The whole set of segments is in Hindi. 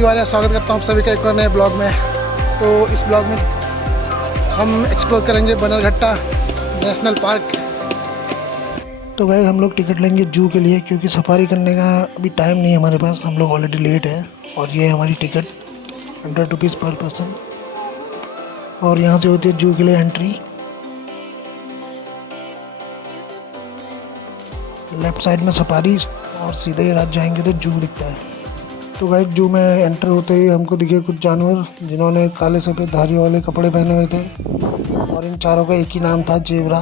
तिवारी स्वागत करता हूँ आप सभी का एक और नए ब्लॉग में। तो इस ब्लॉग में हम एक्सप्लोर करेंगे बन्नरघट्टा नेशनल पार्क। तो भाई हम लोग टिकट लेंगे जू के लिए, क्योंकि सफारी करने का अभी टाइम नहीं है हमारे पास, हम लोग ऑलरेडी लेट हैं। और ये हमारी टिकट 100 रुपीज़ पर पर्सन। और यहाँ से होती है जू के लिए एंट्री। लेफ्ट साइड में सफारी और सीधे ही रात जाएंगे तो जू दिखता है। तो भाई जू में एंटर होते ही हमको दिखे कुछ जानवर जिन्होंने काले सफ़ेद धारियों वाले कपड़े पहने हुए थे, और इन चारों का एक ही नाम था, जेब्रा।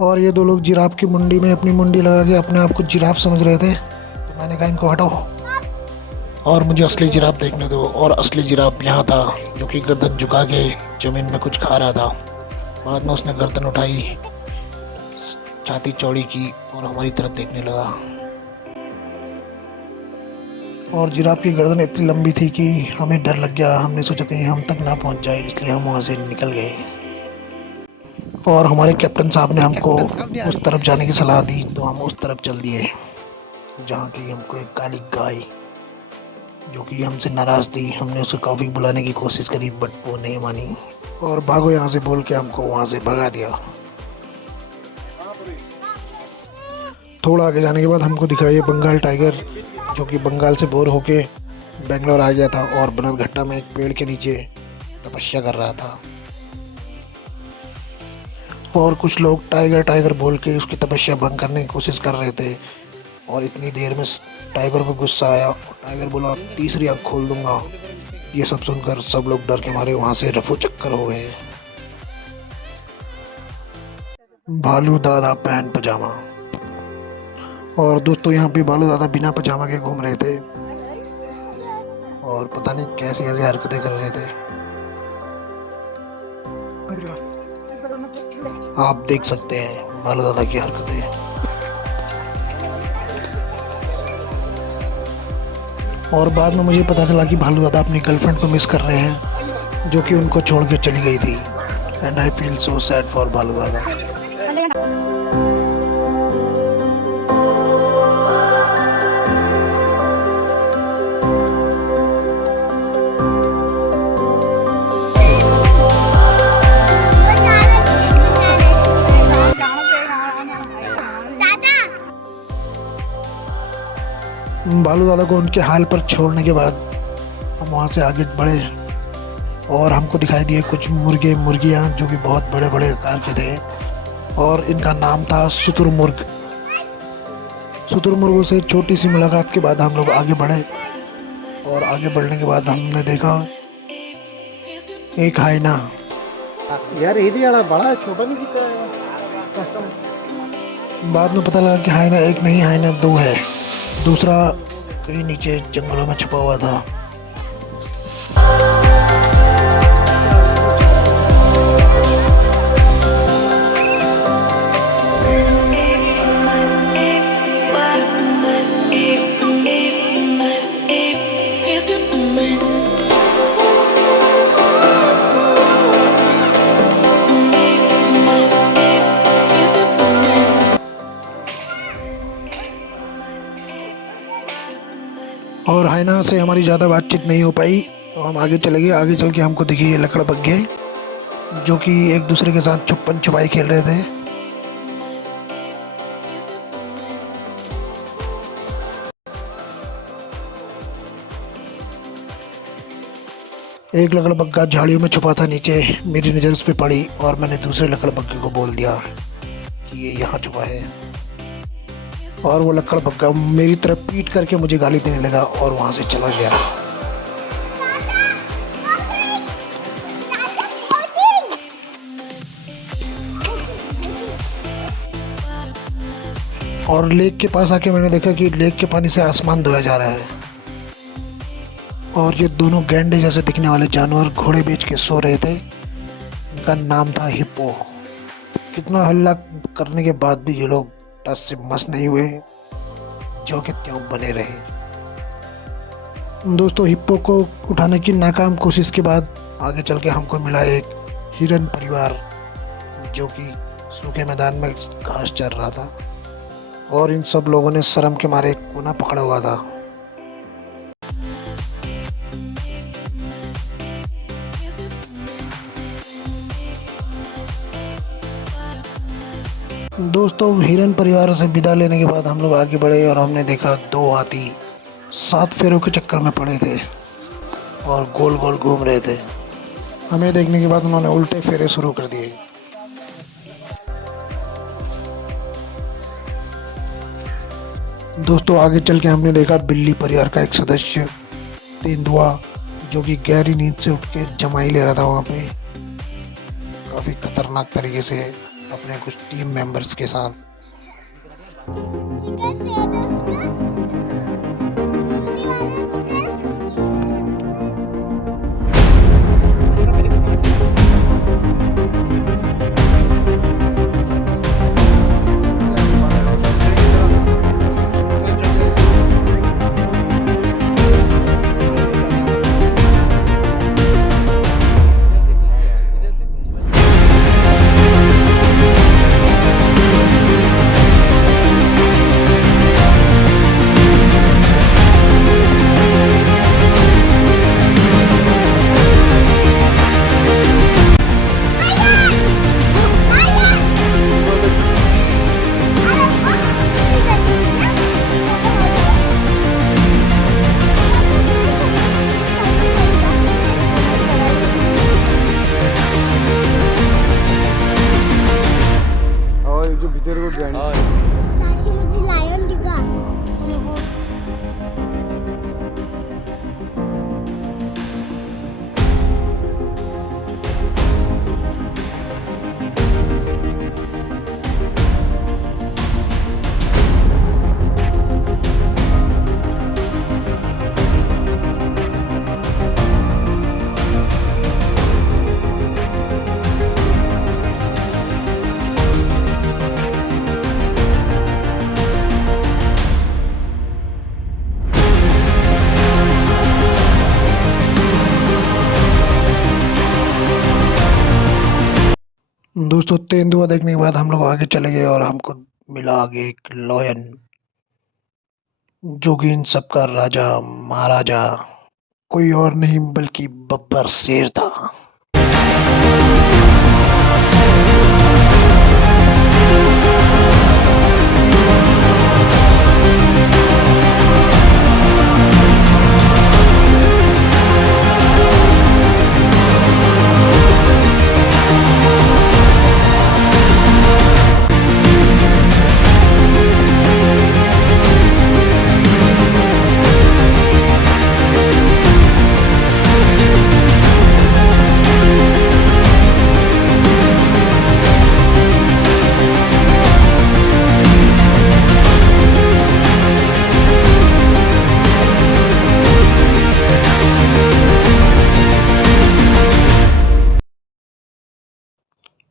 और ये दो लोग जिराफ की मुंडी में अपनी मुंडी लगा के अपने आप को जिराफ समझ रहे थे। तो मैंने कहा इनको हटाओ और मुझे असली जिराफ देखने दो। और असली जिराफ यहाँ था, जो कि गर्दन झुका के ज़मीन में कुछ खा रहा था। बाद में उसने गर्दन उठाई, छाती चौड़ी की और हमारी तरफ देखने लगा। और जिराफ की गर्दन इतनी लंबी थी कि हमें डर लग गया। हमने सोचा कहीं हम तक ना पहुँच जाए, इसलिए हम वहाँ से निकल गए। और हमारे कैप्टन साहब ने हमको उस तरफ जाने की सलाह दी, तो हम उस तरफ चल दिए, जहाँ की हमको एक काली गाय, जो कि हमसे नाराज़ थी। हमने उसे कॉफ़ी बुलाने की कोशिश करी, बट वो नहीं मानी और भागो यहाँ से बोल के हमको वहाँ से भगा दिया। थोड़ा आगे जाने के बाद हमको दिखा ये बंगाल टाइगर, जो कि बंगाल से बोर होके बेंगलोर आ गया था और बन्नरघट्टा में एक पेड़ के नीचे तपस्या कर रहा था। और कुछ लोग टाइगर टाइगर बोल के उसकी तपस्या भंग करने की कोशिश कर रहे थे। और इतनी देर में टाइगर को गुस्सा आया और टाइगर बोला तीसरी आँख खोल दूंगा। ये सब सुनकर सब लोग डर के मारे वहाँ से रफू चक्कर हो गए। भालू दादा पैंट पजामा। और दोस्तों यहाँ पे भालू दादा बिना पजामा के घूम रहे थे और पता नहीं कैसी ऐसी हरकतें कर रहे थे। आप देख सकते हैं भालू दादा की हरकतें। और बाद में मुझे पता चला कि भालू दादा अपनी गर्लफ्रेंड को मिस कर रहे हैं, जो कि उनको छोड़ के चली गई थी। And I feel so sad for भालू दादा। भालू दादा को उनके हाल पर छोड़ने के बाद हम वहाँ से आगे बढ़े और हमको दिखाई दिए कुछ मुर्गे मुर्गियाँ, जो कि बहुत बड़े बड़े आकार के थे। और इनका नाम था शुतुरमुर्ग। शुतुरमुर्गों से छोटी सी मुलाकात के बाद हम लोग आगे बढ़े। और आगे बढ़ने के बाद हमने देखा एक हाइना। यार ये भी बड़ा छोटा नहीं दिखता है। बाद में पता लगा कि हाइना एक नहीं, हाइना दो है। दूसरा कहीं नीचे जंगलों में छुपा हुआ था। और हाइना से हमारी ज़्यादा बातचीत नहीं हो पाई, तो हम आगे चले गए। आगे चल के हमको दिखी ये लकड़बग्घे, जो कि एक दूसरे के साथ छुपन छुपाई खेल रहे थे। एक लकड़बग्घा झाड़ियों में छुपा था नीचे। मेरी नज़र उस पर पड़ी और मैंने दूसरे लकड़बग्घे को बोल दिया कि ये यहाँ छुपा है। और वो लकड़बग्घा मेरी तरफ पीट करके मुझे गाली देने लगा और वहाँ से चला गया। और लेक के पास आके मैंने देखा कि लेक के पानी से आसमान धोया जा रहा है। और ये दोनों गैंडे जैसे दिखने वाले जानवर घोड़े बेच के सो रहे थे। इनका नाम था हिप्पो। कितना हल्ला करने के बाद भी ये लोग टस से मस नहीं हुए, जो कि त्यों बने रहे। दोस्तों हिप्पो को उठाने की नाकाम कोशिश के बाद आगे चल के हमको मिला एक हिरन परिवार जो कि सूखे मैदान में घास चर रहा था और इन सब लोगों ने शर्म के मारे एक कोना पकड़ा हुआ था। दोस्तों हिरन परिवार से विदा लेने के बाद हम लोग आगे बढ़े और हमने देखा दो हाथी 7 फेरों के चक्कर में पड़े थे और गोल गोल घूम रहे थे। हमें देखने के बाद उन्होंने उल्टे फेरे शुरू कर दिए। दोस्तों आगे चल के हमने देखा बिल्ली परिवार का एक सदस्य तेंदुआ जो कि गहरी नींद से उठ के जमाई ले रहा था वहाँ पे काफ़ी खतरनाक तरीके से अपने कुछ टीम मेंबर्स के साथ। दोस्तों तेंदुआ देखने के बाद हम लोग आगे चले गए और हमको मिला आगे एक लॉयन जो कि इन सबका राजा महाराजा कोई और नहीं बल्कि बब्बर शेर था।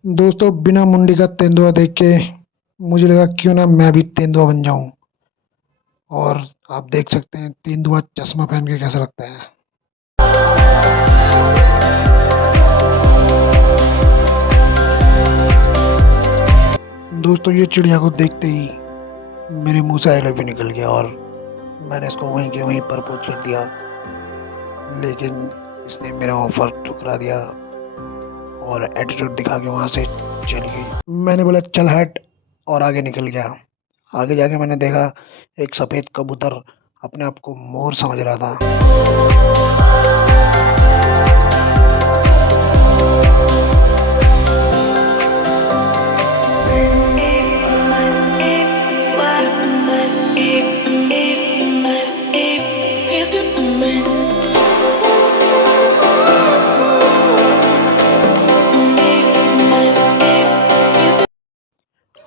दोस्तों बिना मुंडी का तेंदुआ देख के मुझे लगा क्यों ना मैं भी तेंदुआ बन जाऊं और आप देख सकते हैं तेंदुआ चश्मा पहन के कैसा लगता है। दोस्तों ये चिड़िया को देखते ही मेरे मुंह से आई लव यू निकल गया और मैंने इसको वहीं के वहीं प्रपोज कर दिया, लेकिन इसने मेरा ऑफर ठुकरा दिया और एटीट्यूड दिखा के वहाँ से चली गई। मैंने बोला चल हट और आगे निकल गया। आगे जाके मैंने देखा एक सफ़ेद कबूतर अपने आप को मोर समझ रहा था।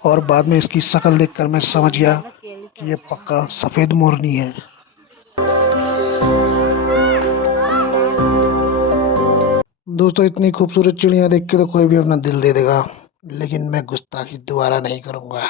और बाद में इसकी शक्ल देखकर मैं समझ गया कि ये पक्का सफ़ेद मोरनी है। दोस्तों इतनी खूबसूरत चिड़िया देख के तो कोई भी अपना दिल दे देगा, लेकिन मैं गुस्ताखी दोबारा नहीं करूँगा।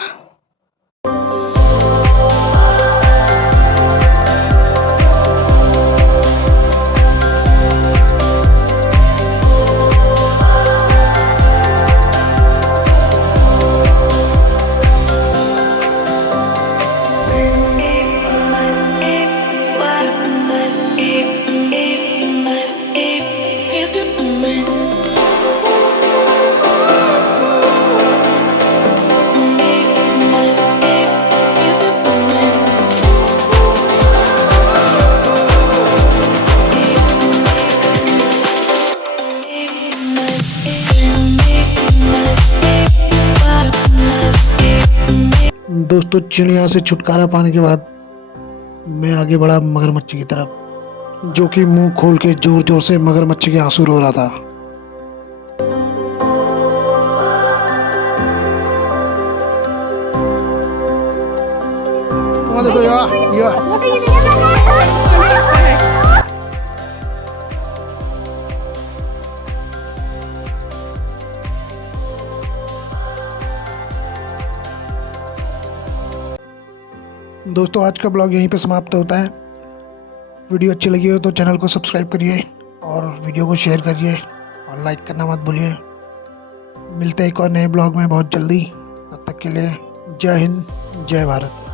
दोस्तों चिड़िया से छुटकारा पाने के बाद मैं आगे बढ़ा मगरमच्छ की तरफ, जो कि मुंह खोल के जोर जोर से मगरमच्छ के आंसू रो रहा था। देखो दोस्तों आज का ब्लॉग यहीं पे समाप्त होता है। वीडियो अच्छी लगी हो तो चैनल को सब्सक्राइब करिए और वीडियो को शेयर करिए और लाइक करना मत भूलिए। मिलते हैं एक और नए ब्लॉग में बहुत जल्दी। तब तक के लिए जय हिंद, जय भारत।